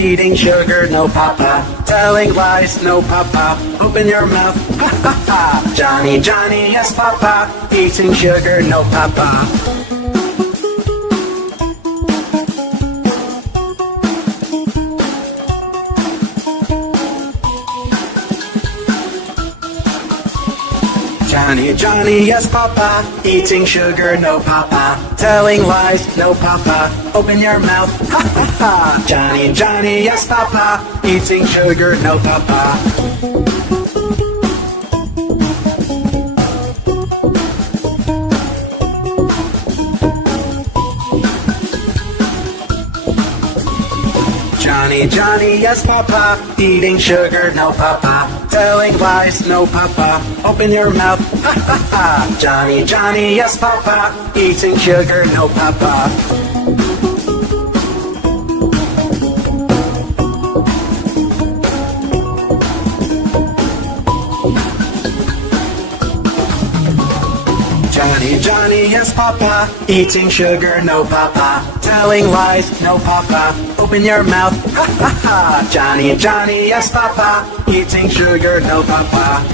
Eating sugar, no papa. Telling lies, no papa. Open your mouth, ha ha ha. Johny Johny, yes papa. Eating sugar, no papa. Johny Johny, yes papa. Eating sugar, no papa. Telling lies, no papa. Open your mouth, ha ha ha. Johny Johny, yes papa. Eating sugar, no papa. Johny Johny, yes papa. Eating sugar, no papa. Telling lies, no papa. Open your mouth, ha ha ha. Johny Johny, yes papa. Eating sugar, no papa. Johny Johny, yes papa. Eating sugar, no papa. Telling lies, no papa. Open your mouth, ha ha ha. Johny Johny, yes papa. Eating sugar, no papa.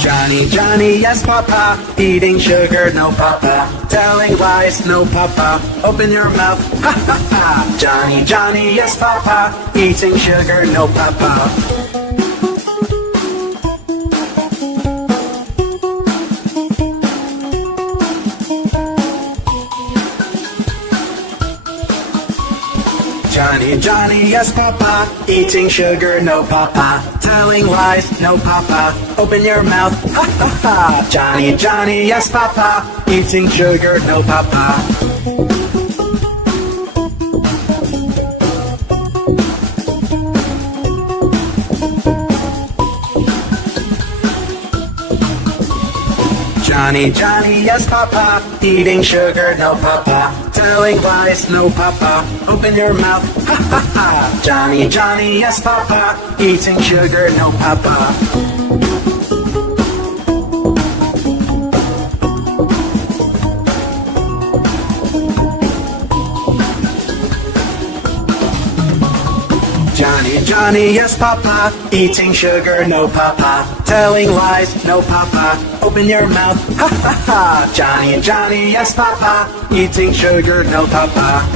Johny Johny, yes papa. Eating sugar, no papa. Telling lies, no papa. Open your mouth, ha ha ha. Johny Johny, yes papa. Eating sugar, no papa. Johny Johny, yes papa. Eating sugar, no papa. Telling lies, no papa. Open your mouth, ha ha ha. Johny Johny, yes papa. Eating sugar, no papa. Johny Johny, yes papa. Eating sugar, no papa. Telling lies, no papa. Open your mouth, ha ha ha. Johny Johny, yes papa. Eating sugar, no papa. Johny Johny, yes papa. Eating sugar, no papa. Telling lies, no papa. Open your mouth, ha ha ha. Johny Johny, yes papa. Eating sugar, no papa.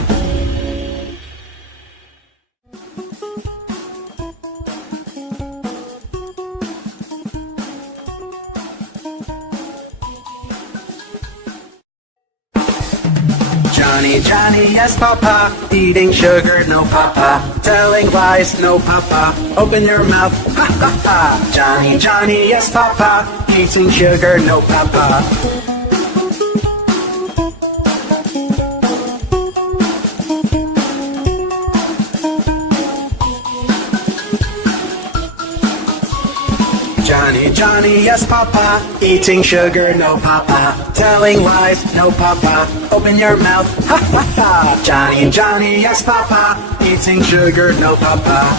Johny Johny, yes papa. Eating sugar, no papa. Telling lies, no papa. Open your mouth, ha ha ha. Johny Johny, yes papa. Eating sugar, no papa. Johny Johny, yes papa. Eating sugar, no papa. Telling lies, no papa. Open your mouth, ha ha ha. Johny Johny, yes papa. Eating sugar, no papa.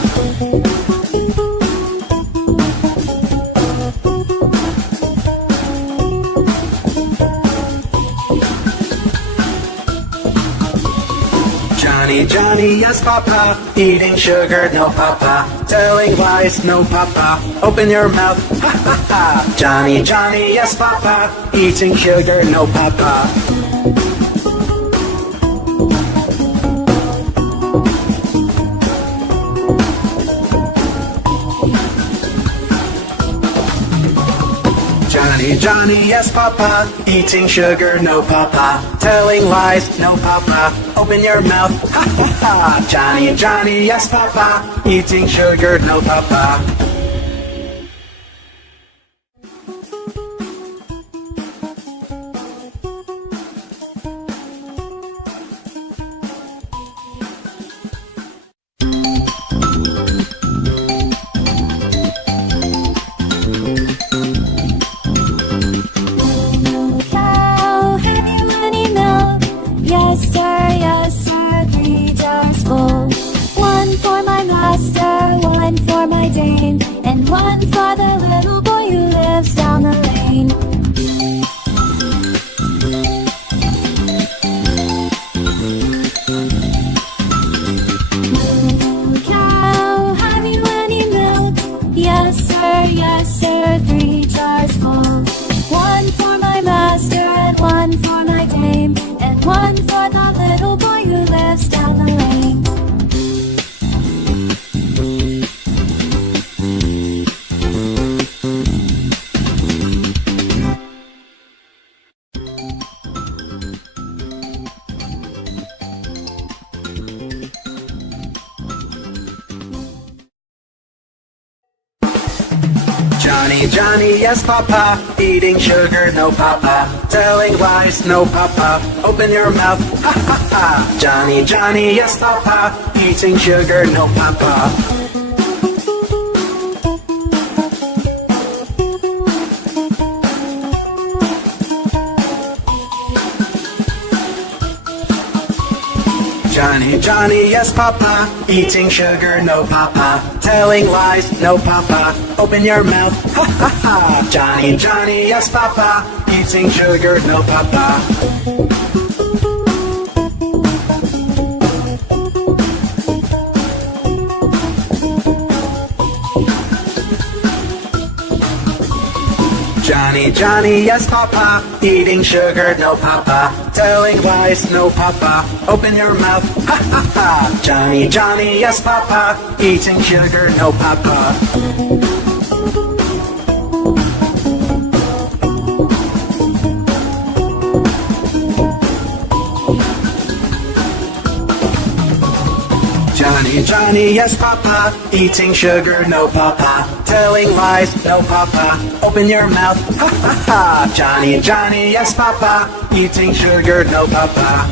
Johny Johny, yes papa. Eating sugar, no papa. Telling lies, no papa. Open your mouth, ha ha ha. Johny Johny, yes papa. Eating sugar, no papa. Johny Johny, yes papa. Eating sugar, no papa. Telling lies, no papa. Open your mouth, ha ha ha. Johny Johny, yes papa. Eating sugar, no papa. Yes sir, 3 jars full. One for my master, one for my dame. for the little boy who lives down the lane. Moo cow, have you any milk? Yes sir, 3 jars full. 1 for my master and 1 for my dame, and 1 for the little boy who lives down the lane. Johnny, Johnny, yes papa, eating sugar, no papa, telling lies, no papa, open your mouth, ha ha ha. Johnny, Johnny, yes papa, eating sugar, no papa. Johnny, Johnny, yes papa, eating sugar, no papa, telling lies, no papa, open your mouth, ha ha ha. Johnny, Johnny, yes papa, eating sugar, no papa. Johnny, Johnny, yes papa, eating sugar, no papa, telling lies, no papa, open your mouth, ha ha ha. Johnny, Johnny, yes papa, eating sugar, no papa. Johnny, Johnny, yes papa, eating sugar, no papa, telling lies, no papa, open your mouth, ha ha ha. Johnny, Johnny, yes papa, eating sugar, no papa.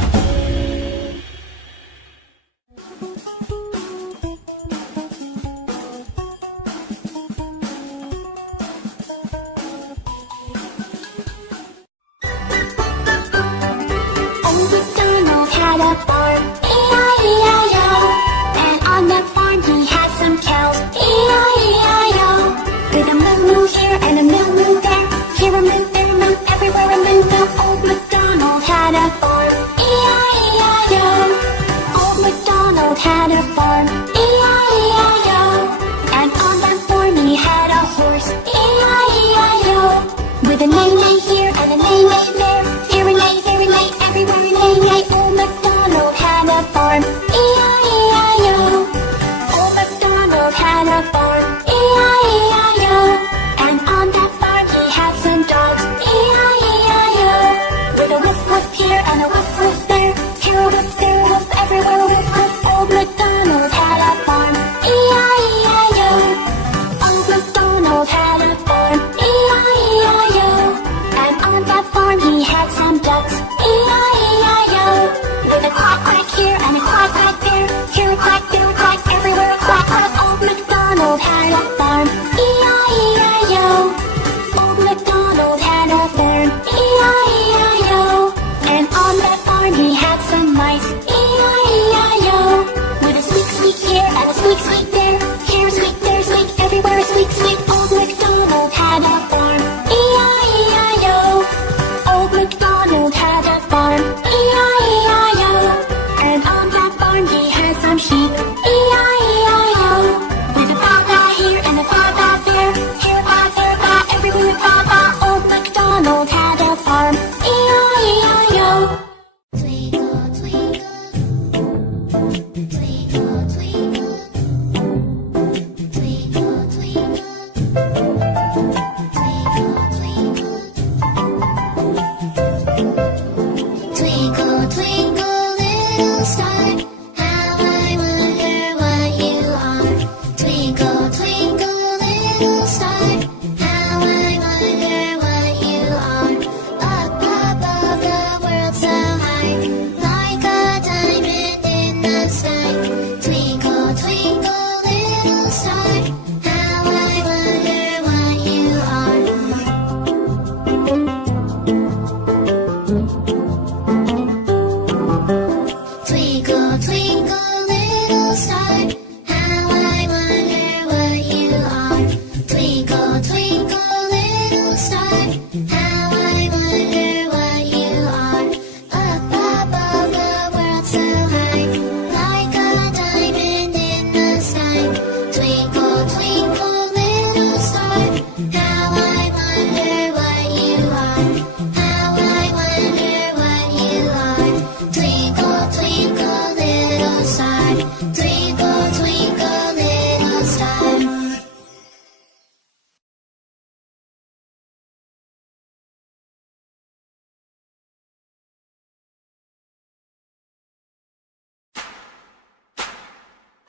Old MacDonald had a farm, E-I-E-I-O. And on that farm he had some cows, E-I-E-I-O. With a moo-moo here and a moo-moo there, here a moo, there a moo, everywhere a moo-moo. Old MacDonald had a farm, E-I-E-I-O. Old MacDonald had a farm, E-I-E-I-O. And on that farm he had a horse, E-I-E-I-O. With a neigh-neigh here and a neigh-neigh there, here a neigh, there a neigh, everywhere a neigh-neigh. Old MacDonald had a farm, E-I-E-I-O. Old MacDonald had a farm, E-I-E-I-O. And on that farm he had some dogs, E-I-E-I-O. With a woof woof here and a woof woof there, here a woof, there a woof, everywhere a woof woof. Old MacDonald had a farm, E-I-E-I-O. Old MacDonald had a farm, E-I-E-I-O. And on that farm he had some ducks, E-I-E-I-O. With a quack quack here and a quack quack there, here a quack, there a quack, everywhere a quack quack. Old MacDonald had a farm, E-I-E-I-O. Old MacDonald had a farm, E-I-E-I-O. And on that farm he had some mice, E-I-E-I-O. With a squeak squeak here and a squeak squeak there, here a squeak, there a squeak, everywhere a squeak squeak. Old MacDonald had a farm, E-I-E-I-O. Old MacDonald had a farm, E-I-E-I-O. And on that farm he had some sheep, E-I-E-I-O. With a baa baa here and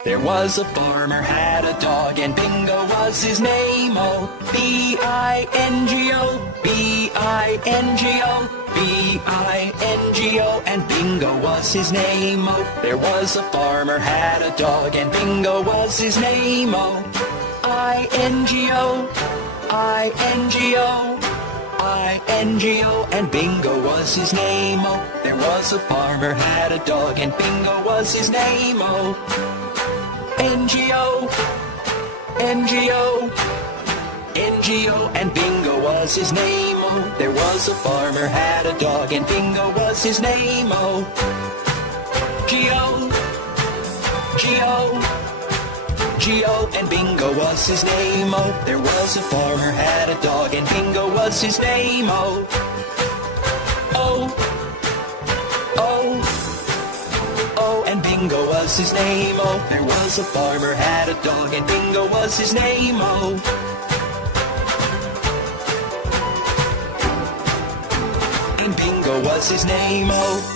There was a farmer had a dog, and Bingo was his name. Oh, B-I-N-G-O, B-I-N-G-O, B-I-N-G-O, and Bingo was his name. Oh, there was a farmer had a dog, and Bingo was his name. Oh, I-N-G-O, I-N-G-O, I-N-G-O, and Bingo was his name. Oh, there was a farmer had a dog, and Bingo was his name. Oh, N-G-O, N-G-O, N-G-O, and Bingo was his name. Oh, there was a farmer had a dog, and Bingo was his name. Oh, G-O, G-O, G-O, and Bingo was his name. Oh, there was a farmer had a dog, and Bingo was his name. Oh, O, O, O, and Bingo was his name. Oh, there was a farmer had a dog, and Bingo was his name. Oh, and Bingo was his name. Oh.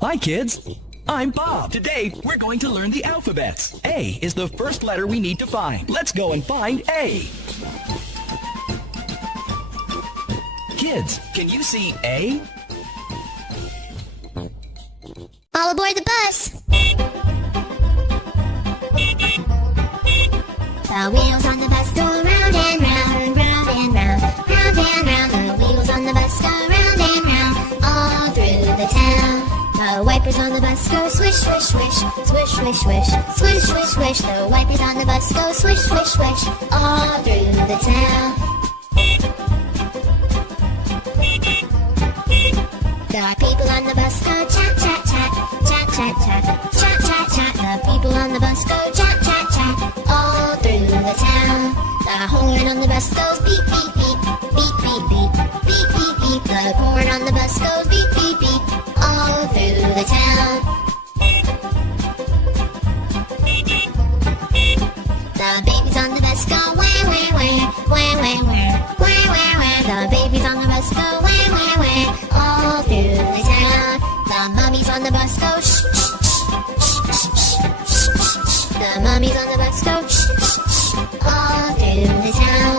Hi kids, I'm Bob. Today we're going to learn the alphabets. A is the first letter we need to find. Let's go and find A. Kids, can you see A? All aboard the bus. The wheels on the bus go round and round, round and round, round and round. The wheels on the bus go round and round, all through the town. The wipers on the bus go swish, swish, swish, swish, swish, swish, swish, swish, swish. The wipers on the bus go swish, swish, swish, all through the town. The people on the bus go chat, chat, chat, chat, chat, chat, chat, chat, chat. The people on the bus go chat, chat, chat, all through the town. The horn on the bus goes beep, beep, beep, beep, beep, beep, beep, beep, beep. The horn on the bus goes beep, beep, beep, all through the town. The babies on the bus go wah, wah, wah, wah, wah, wah, wah, wah, wah. The babies on the bus go wah, wah, wah, all through the town. The mummies on the bus go shh, shh, shh, shh, shh, shh, shh. The mummies on the bus go shh, shh, shh, all through the town.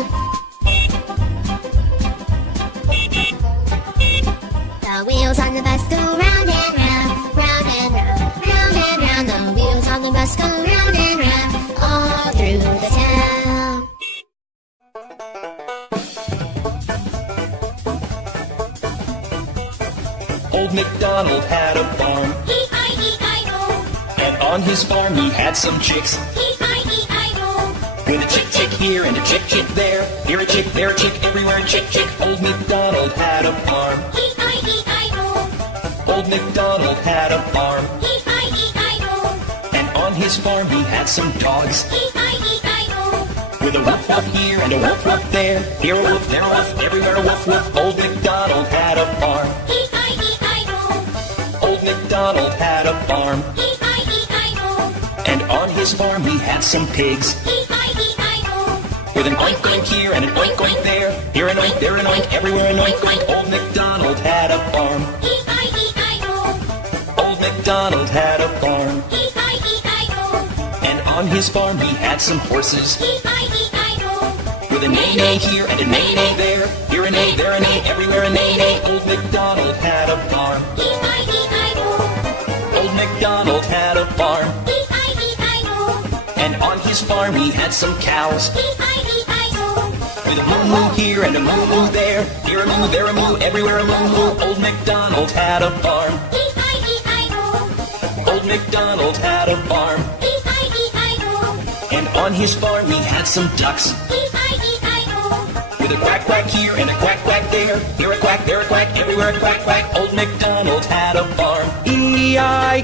The wheels on the bus go round and round, round and round, round and round. The wheels on the bus go round and round, all through the town. Old MacDonald had a farm, E-I-E-I-O, and on his farm he had some chicks. E-I-E-I-O, With a chick chick here and a chick chick there, here a chick, there a chick, everywhere a chick chick. Old MacDonald had a farm, E-I-E-I-O, Old MacDonald had a farm, E-I-E-I-O, and on his farm he had some dogs. E-I-E-I-O, With a woof woof here and a woof woof there, here a woof, there a woof, everywhere a woof woof. Old MacDonald had a farm, E-I-E-I-O, Old MacDonald had a farm, E-I-E-I-O, and on his farm he had some pigs. E-I-E-I-O, With an oink oink here and an oink oink there, here an oink, there an oink, everywhere an oink oink. Old MacDonald had a farm, E-I-E-I-O, Old MacDonald had a farm, E-I-E-I-O, and on his farm he had some horses. E-I-E-I-O, With a neigh-neigh here and a neigh-neigh there, here a neigh, there a neigh, everywhere a neigh-neigh. Old MacDonald had a farm, E-I-E-I-O, Old MacDonald had a farm, E-I-E-I-O, and on his farm he had some cows. E-I-E-I-O, With a moo-moo here and a moo-moo there, here a moo, there a moo, everywhere a moo-moo. Old MacDonald had a farm, E-I-E-I-O, Old MacDonald had a farm, E-I-E-I-O, and on his farm he had some ducks. E-I-E-I-O, With a quack quack here and a quack quack there, here a quack, there a quack, everywhere a quack quack. Old MacDonald had a farm, E-I-E-I-O.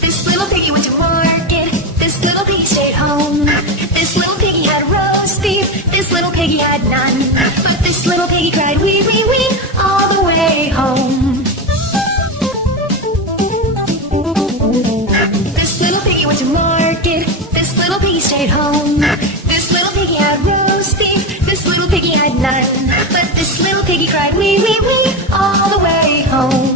This little piggy went to market. This little piggy stayed home. This little piggy had roast beef. This little piggy had none. But this little piggy cried wee wee wee all the way home. little piggy stayed home. This little piggy had roast beef, this little piggy had none. But this little piggy cried wee, wee, wee all the way home.